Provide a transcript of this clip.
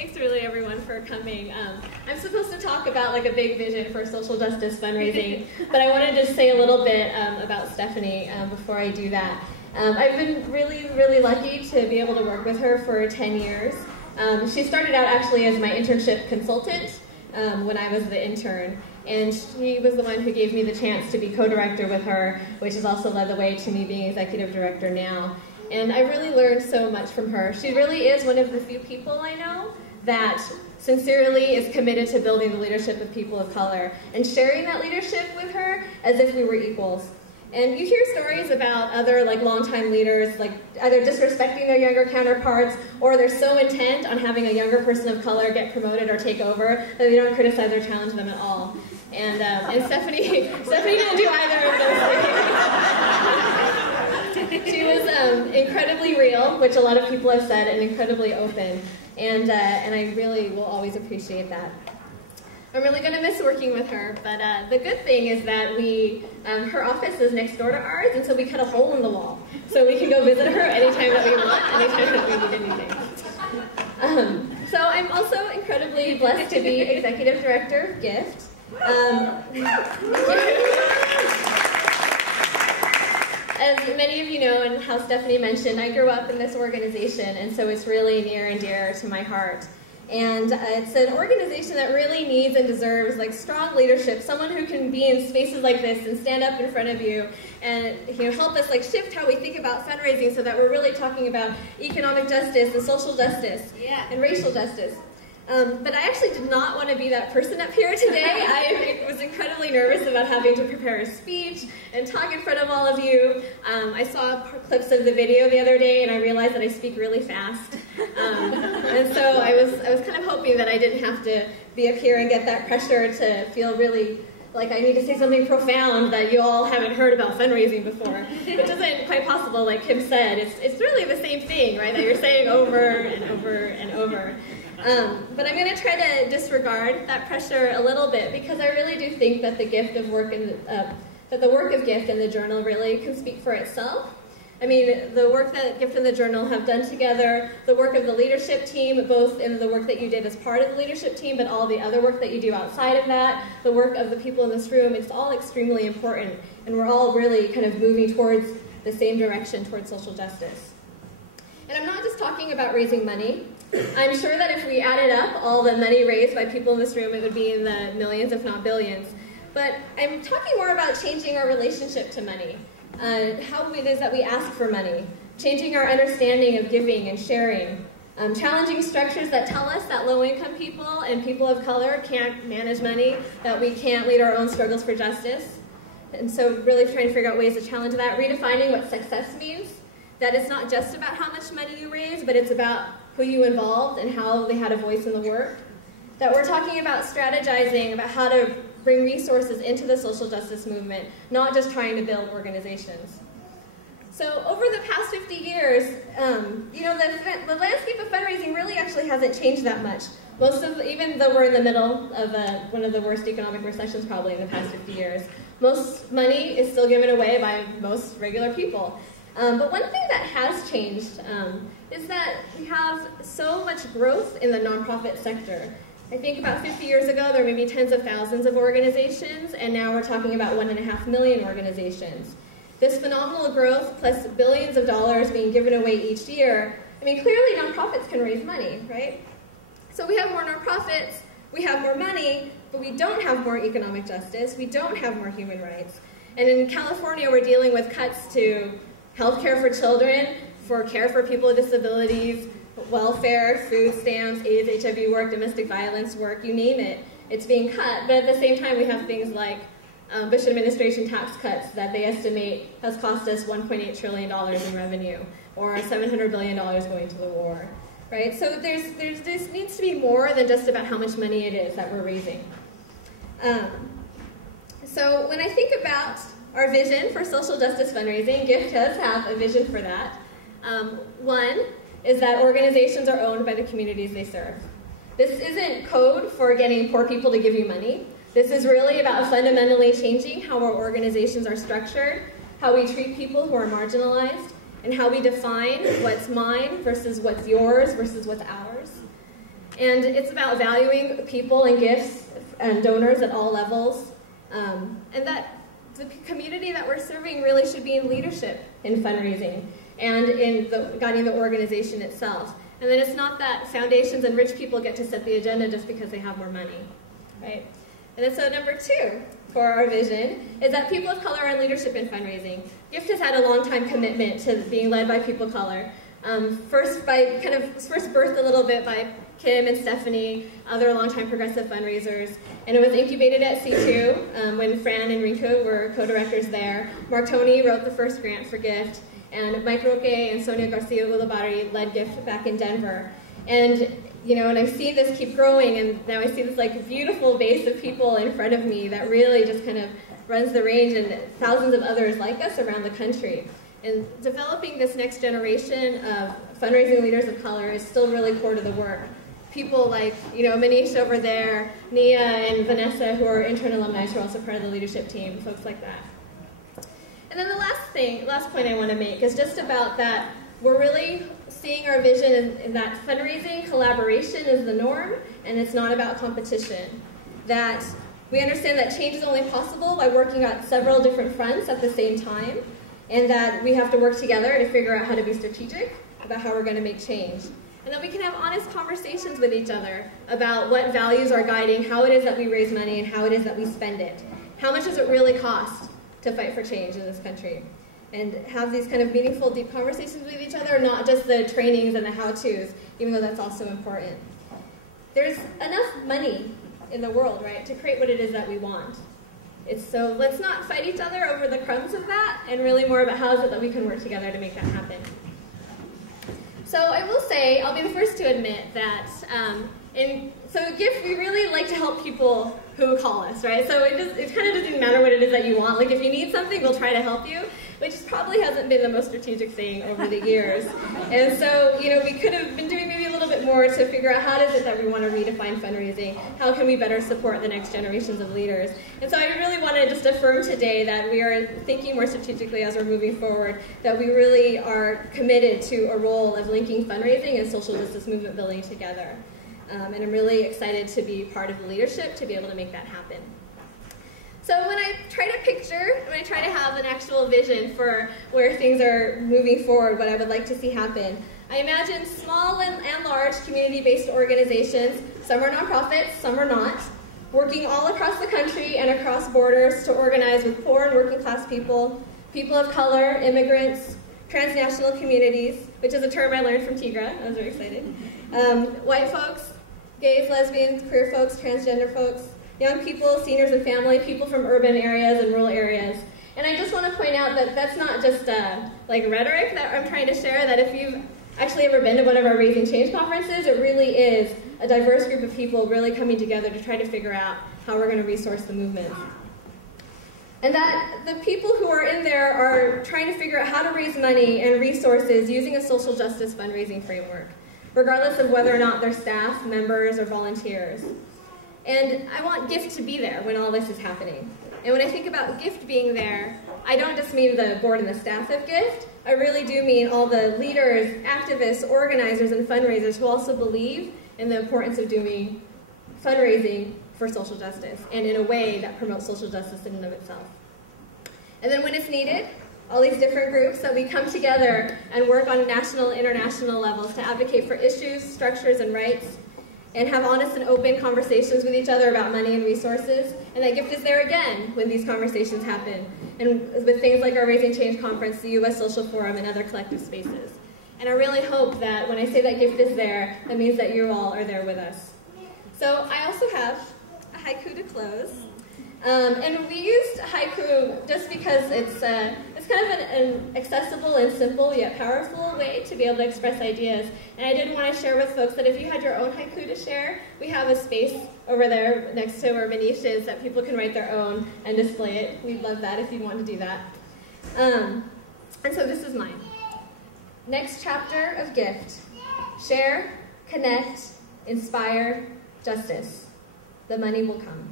Thanks really everyone for coming. I'm supposed to talk about like a big vision for social justice fundraising, but I want to just say a little bit about Stephanie before I do that. I've been really lucky to be able to work with her for 10 years. She started out actually as my internship consultant when I was the intern, and she was the one who gave me the chance to be co-director with her, which has also led the way to me being executive director now. And I really learned so much from her. She really is one of the few people I know that sincerely is committed to building the leadership of people of color and sharing that leadership with her as if we were equals. And you hear stories about other longtime leaders either disrespecting their younger counterparts, or they're so intent on having a younger person of color get promoted or take over that they don't criticize or challenge them at all. And Stephanie didn't do either of those things. She was incredibly real, which a lot of people have said, and incredibly open. And I really will always appreciate that. I'm really going to miss working with her, but the good thing is that her office is next door to ours, and so we cut a hole in the wall. So we can go visit her anytime that we want, anytime that we need anything. So I'm also incredibly blessed to be Executive Director of GIFT. As many of you know, and how Stephanie mentioned, I grew up in this organization, and so it's really near and dear to my heart. And it's an organization that really needs and deserves strong leadership, someone who can be in spaces like this and stand up in front of you and help us shift how we think about fundraising so that we're really talking about economic justice and social justice and racial justice. But I actually did not want to be that person up here today. I was incredibly nervous about having to prepare a speech and talk in front of all of you. I saw clips of the video the other day, and I realized that I speak really fast. And so I was kind of hoping that I didn't have to be up here and get that pressure to feel really like I need to say something profound that you all haven't heard about fundraising before, which isn't quite possible. Like Kim said, it's really the same thing, right, that you're saying over and over and over. But I'm going to try to disregard that pressure a little bit, because I really do think that the gift of work that the work of GIFT and the Journal really can speak for itself. I mean, the work that GIFT and the Journal have done together, the work of the leadership team, both in the work that you did as part of the leadership team, but all the other work that you do outside of that, the work of the people in this room, it's all extremely important, and we're all really kind of moving towards the same direction, towards social justice. And I'm not just talking about raising money. I'm sure that if we added up all the money raised by people in this room, it would be in the millions, if not billions. But I'm talking more about changing our relationship to money, how it is that we ask for money, changing our understanding of giving and sharing, challenging structures that tell us that low-income people and people of color can't manage money, that we can't lead our own struggles for justice. And so really trying to figure out ways to challenge that, redefining what success means, that it's not just about how much money you raise, but it's about who you involved and how they had a voice in the work. That we're talking about strategizing about how to bring resources into the social justice movement, not just trying to build organizations. So over the past 50 years, the landscape of fundraising really actually hasn't changed that much. Even though we're in the middle of one of the worst economic recessions probably in the past 50 years, most money is still given away by most regular people. But one thing that has changed is that we have so much growth in the nonprofit sector. I think about 50 years ago, there were maybe tens of thousands of organizations, and now we're talking about 1.5 million organizations. This phenomenal growth, plus billions of dollars being given away each year, I mean, clearly nonprofits can raise money, right? So we have more nonprofits, we have more money, but we don't have more economic justice, we don't have more human rights. And in California, we're dealing with cuts to healthcare for children, for care for people with disabilities, welfare, food stamps, AIDS, HIV work, domestic violence work, you name it. It's being cut, but at the same time we have things like Bush administration tax cuts that they estimate has cost us $1.8 trillion in revenue, or $700 billion going to the war, right? So there needs to be more than just about how much money it is that we're raising. So when I think about our vision for social justice fundraising, GIFT does have a vision for that. One is that organizations are owned by the communities they serve. This isn't code for getting poor people to give you money. This is really about fundamentally changing how our organizations are structured, how we treat people who are marginalized, and how we define what's mine versus what's yours versus what's ours. And it's about valuing people and gifts and donors at all levels, and that the community that we're serving really should be in leadership in fundraising and in guiding the organization itself. And then it's not that foundations and rich people get to set the agenda just because they have more money, right? And then so number 2 for our vision is that people of color are in leadership in fundraising. GIFT has had a long time commitment to being led by people of color. First birthed a little bit by Kim and Stephanie, other longtime progressive fundraisers, and it was incubated at C2 when Fran and Rinko were co-directors there. Mark Toney wrote the first grant for GIFT, and Mike Roque and Sonia Garcia Gulabari led GIFT back in Denver. And and I see this keep growing, and now I see this beautiful base of people in front of me that really just kind of runs the range, and thousands of others like us around the country. And developing this next generation of fundraising leaders of color is still really core to the work. People like, Manish over there, Nia and Vanessa, who are intern alumni, who are also part of the leadership team, folks like that. And then the last point I want to make is just about that we're really seeing our vision in that fundraising collaboration is the norm, and it's not about competition. That we understand that change is only possible by working on several different fronts at the same time, and that we have to work together to figure out how to be strategic about how we're going to make change. And that we can have honest conversations with each other about what values are guiding, how it is that we raise money, and how it is that we spend it. How much does it really cost to fight for change in this country? And have these kind of meaningful, deep conversations with each other, not just the trainings and the how-tos, even though that's also important. There's enough money in the world, right, to create what it is that we want. So let's not fight each other over the crumbs of that, and really more about how is it that we can work together to make that happen. So I will say, I'll be the first to admit that so GIFT, we really like to help people who call us, right? So it kind of doesn't matter what it is that you want. Like if you need something, we'll try to help you, which probably hasn't been the most strategic thing over the years. And so, we could have been doing maybe a little bit more to figure out how is it that we want to redefine fundraising? How can we better support the next generations of leaders? And so I really want to just affirm today that we are thinking more strategically as we're moving forward, that we really are committed to a role of linking fundraising and social justice movement building together. And I'm really excited to be part of the leadership to be able to make that happen. So when I try to have an actual vision for where things are moving forward, what I would like to see happen, I imagine small and large community-based organizations, some are nonprofits, some are not, working all across the country and across borders to organize with poor and working class people, people of color, immigrants, transnational communities, which is a term I learned from Tigra. I was very excited. White folks, gays, lesbians, queer folks, transgender folks, young people, seniors and family, people from urban areas and rural areas. And I just want to point out that that's not just rhetoric that I'm trying to share, that if you've actually ever been to one of our Raising Change conferences, it really is a diverse group of people really coming together to try to figure out how we're going to resource the movement. And that the people who are in there are trying to figure out how to raise money and resources using a social justice fundraising framework, regardless of whether or not they're staff, members, or volunteers. And I want GIFT to be there when all this is happening. And when I think about GIFT being there, I don't just mean the board and the staff of GIFT, I really do mean all the leaders, activists, organizers, and fundraisers who also believe in the importance of doing fundraising for social justice, and in a way that promotes social justice in and of itself. And then when it's needed, all these different groups that we come together and work on national, international levels to advocate for issues, structures, and rights, and have honest and open conversations with each other about money and resources. And that GIFT is there again when these conversations happen, and with things like our Raising Change Conference, the U.S. Social Forum, and other collective spaces. And I really hope that when I say that GIFT is there, that means that you all are there with us. So I also have a haiku to close. And we used haiku just because it's kind of an accessible and simple yet powerful way to be able to express ideas. And I did want to share with folks that if you had your own haiku to share, we have a space over there next to where Manish is that people can write their own and display it. We'd love that if you'd want to do that. And so this is mine. Next chapter of GIFT. Share, connect, inspire, justice. The money will come.